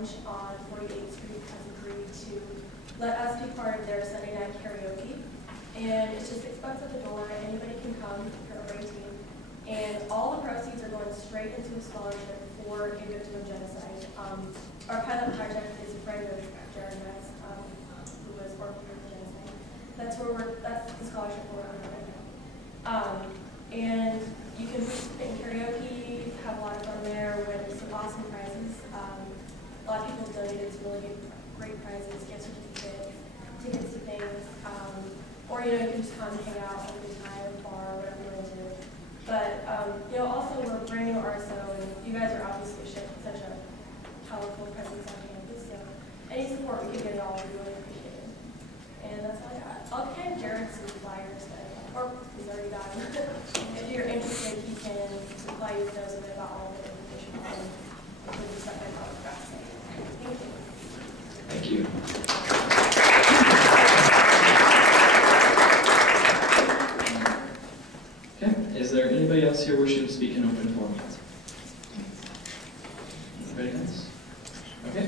Lounge on 48th Street has agreed to let us be part of their Sunday night karaoke. And it's just $6 at the door. Anybody can come if you're over 18. And all the proceeds are going straight into a scholarship for a victim of genocide. Our pilot project is a friend of Jared who was working with genocide. That's the scholarship we're on right now. And you can participate in karaoke, have a lot of fun there, win some awesome prizes. A lot of people have donated some really great prizes, gift certificates, tickets to things, or you can just come and hang out, have a good time at the bar, whatever you want to do. But also we're a brand new RSO, and you guys are obviously such a powerful presence on campus. So any support we can get at all, we really appreciate it. And that's all I got. I'll hand Jared some flyers or he's already got them. If you're interested, he can supply you with those and about all the information on including stuff I thought was fascinating. Thank you. Thank you. Okay. Is there anybody else here wishing to speak in open forum? Anybody else? Okay.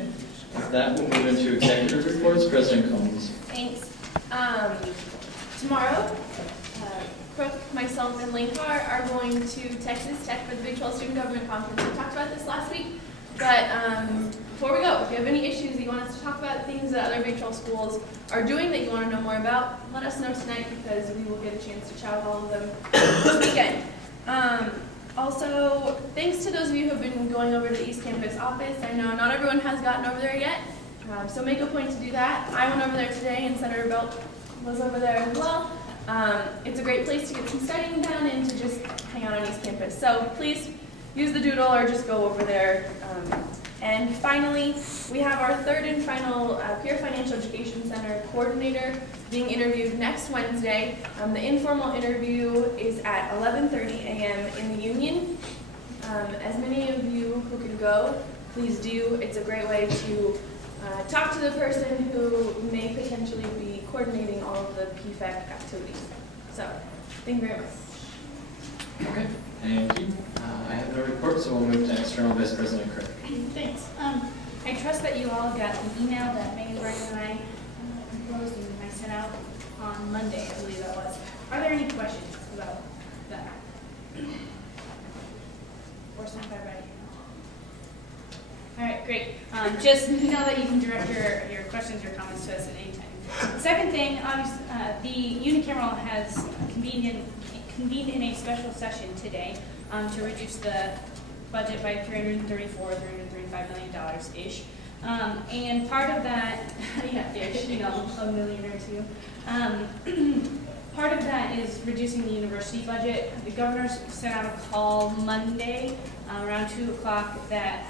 With that, we'll move into executive reports. President Combs. Thanks. Tomorrow, Crook, myself, and Linkar are going to Texas Tech for the Big 12 Student Government Conference. We talked about this last week, but before we go, if you have any issues that you want us to talk about, things that other Big 12 schools are doing that you want to know more about, let us know tonight because we will get a chance to chat with all of them this weekend. Also, thanks to those of you who have been going over to the East Campus office. I know not everyone has gotten over there yet, so make a point to do that. I went over there today, and Senator Belt was over there as well. It's a great place to get some studying done and to just hang out on East Campus. So please use the doodle or just go over there. And finally, we have our third and final Peer Financial Education Center coordinator being interviewed next Wednesday. The informal interview is at 11:30 a.m. in the Union. As many of you who can go, please do. It's a great way to talk to the person who may potentially be coordinating all of the PFAC activities. So, thank you very much. Okay, thank you. I have no report, so we'll move to External Vice President Crook. Thanks. I trust that you all got the email that Megan Brian and I composed and I sent out on Monday, I believe that was. Are there any questions about that? Or sent by writing? All right, great. Just know that you can direct your questions or comments to us at any time. Second thing, obviously, the Unicameral has convened in a special session today to reduce the budget by $335 million-ish. And part of that, yeah, ish, a million or two. Part of that is reducing the university budget. The governor sent out a call Monday around 2 o'clock that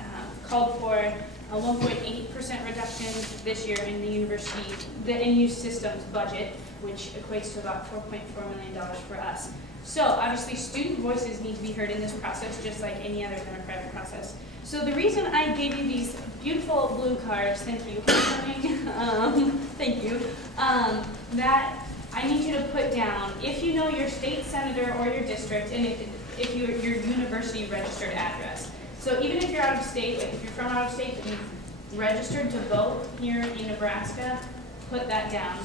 called for a 1.8% reduction this year in the university, the in-use systems budget, which equates to about $4.4 million for us. So obviously student voices need to be heard in this process just like any other democratic process. So the reason I gave you these beautiful blue cards, thank you for coming, thank you, that I need you to put down if you know your state senator or your district and if your university registered address. So even if you're out of state, like if you're from out of state and you've registered to vote here in Nebraska, put that down.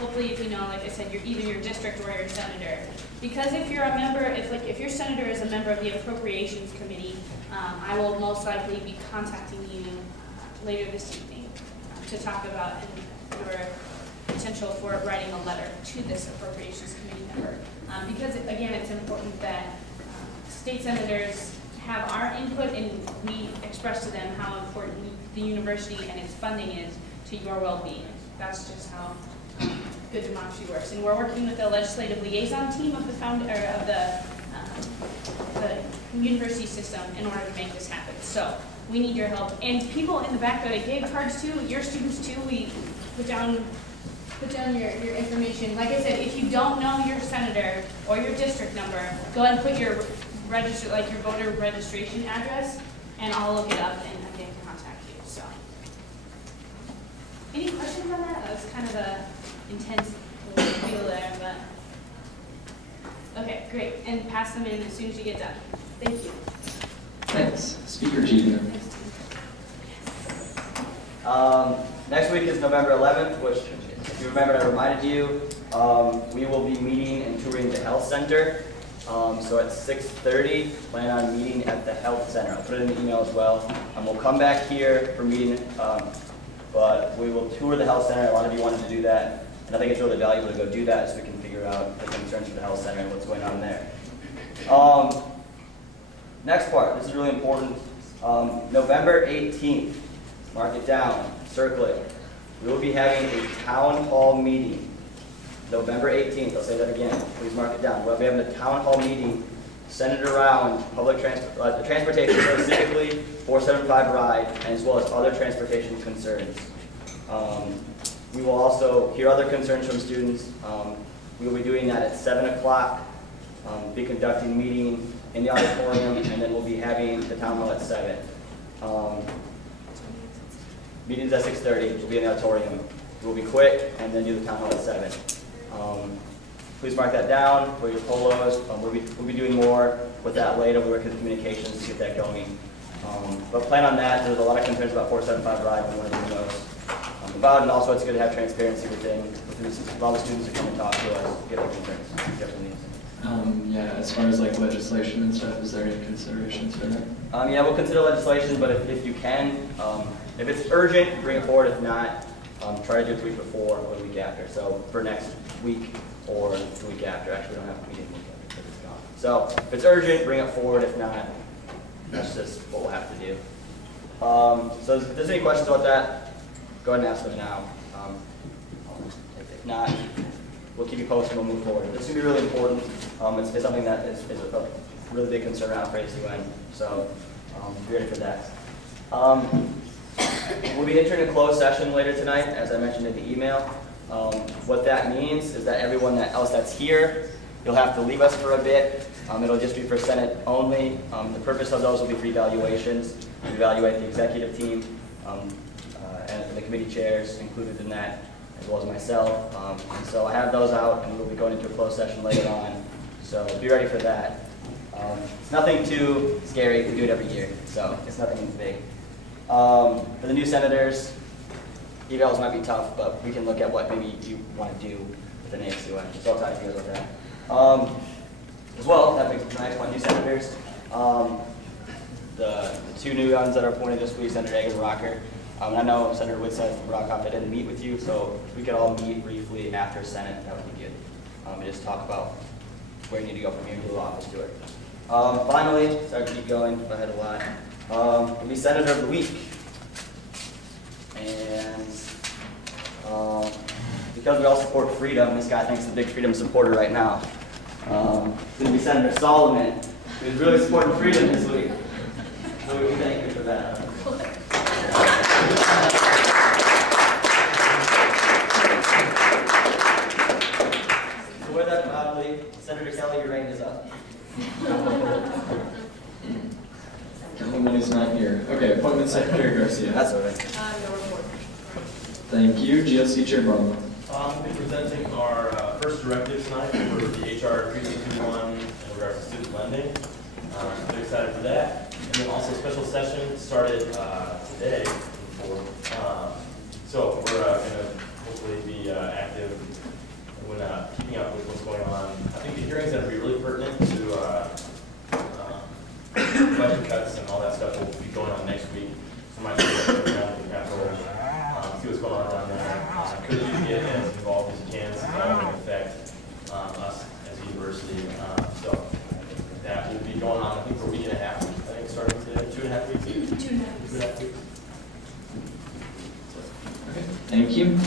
Hopefully if you know, like I said, either your district or your senator. Because if you're a member, if your senator is a member of the appropriations committee, I will most likely be contacting you later this evening to talk about your potential for writing a letter to this appropriations committee member. Because again, it's important that state senators have our input and we express to them how important the university and its funding is to your well-being. That's just how good democracy works. And we're working with the legislative liaison team of the university system in order to make this happen. So we need your help. And people in the back that I gave cards to, your students too, we put down your information. Like I said, if you don't know your senator or your district number, go ahead and put your your voter registration address, and I'll look it up and I can contact you. So, any questions on that? That was kind of a intense feel there, but okay, great. And pass them in as soon as you get done. Thank you. Thanks, Speaker Cheatham. Next week is November 11th, which, if you remember, I reminded you, we will be meeting and touring the health center. So at 6:30, plan on meeting at the health center. I'll put it in the email as well. We'll come back here for meeting, but we will tour the health center. A lot of you wanted to do that, and I think it's really valuable to go do that so we can figure out the concerns for the health center and what's going on there. Next part, this is really important. November 18th, mark it down, circle it. We will be having a town hall meeting. November 18th, I'll say that again, please mark it down. We'll be having a town hall meeting centered around the transportation, specifically 475 ride, and as well as other transportation concerns. We will also hear other concerns from students. We will be doing that at 7 o'clock, be conducting meeting in the auditorium, and then we'll be having the town hall at 7. Meetings at 6:30, we'll be in the auditorium. We'll be quick, and then do the town hall at 7. Please mark that down for your polos. We'll be doing more with that later. We work with communications to get that going. But plan on that. There's a lot of concerns about 475 ride. We want to do those about, and also it's good to have transparency within all the students that come and talk to us, get their concerns, get their needs. Yeah, as far as like legislation and stuff, is there any considerations for that? Yeah, we'll consider legislation, but if you can, if it's urgent, bring it forward. If not, try to do it the week before or the week after. So for next week or the week after. Actually, we don't have a meeting the week after because it's gone. So if it's urgent, bring it forward. If not, that's just what we'll have to do. So if there's any questions about that, go ahead and ask them now. If not, we'll keep you posted and we'll move forward. This is going to be really important. It's something that is a really big concern around for ASUN. So be ready for that. We'll be entering a closed session later tonight, as I mentioned in the email. What that means is that everyone else that's here, you'll have to leave us for a bit. It'll just be for Senate only. The purpose of those will be for evaluations. We evaluate the executive team and the committee chairs included in that, as well as myself. And so I have those out, and we'll be going into a closed session later on. So be ready for that. It's nothing too scary. We do it every year, so it's nothing big. For the new senators, evals might be tough, but we can look at what maybe you want to do with an ASUN. So I'll talk to you guys about that. As well, that makes nice one, new senators. The two new ones that are appointed this week, Senator Egg and Rocker. And I know Senator Wood said from Rockoff I didn't meet with you, so if we could all meet briefly after Senate, that would be good. And just talk about where you need to go from here to the office to it. Finally, sorry to keep going, I had a lot. We'll be Senator of the Week. And because we all support freedom, this guy thinks he's a big freedom supporter right now. It's going to be Senator Solomon, who's really supporting freedom this week. So we thank you for that. So with that, proudly, Senator Kelly, your reign is up. Anyone who's not here. Okay, appointment Secretary Garcia. That's all right. No report. Thank you. GLC Chair Barmore. We'll be presenting our first directive tonight for the HR 3321 in regards to student lending. Very excited for that. And then also special session started today. So we're going to hopefully be active when keeping up with what's going on. I think the hearings are going to be really pertinent to budget cuts and all that stuff will be going on next week. So I might be around the Capitol, see what's going on around there. Encourage you to get as involved as you can. It's all going to affect us as a university. So that will be going on, I think, for a week and a half. I think starting today, 2.5 weeks. 2.5 weeks. Okay, thank you.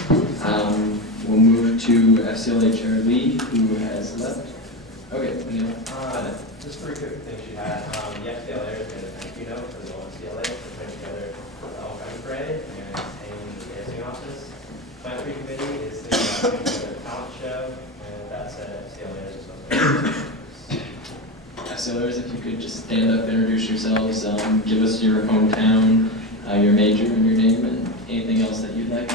We'll move to FCLA Chair Lee, who has left. Okay, Neil. Just three quick things she had. The FCLAers made a thank you note for the FCLA for putting together the homecoming parade and it's hanging in the ASUN office. Philanthropy committee is thinking about doing a talent show, and that's at FCLAers. FCLAers, if you could just stand up, introduce yourselves, give us your hometown, your major and your name, and anything else that you'd like.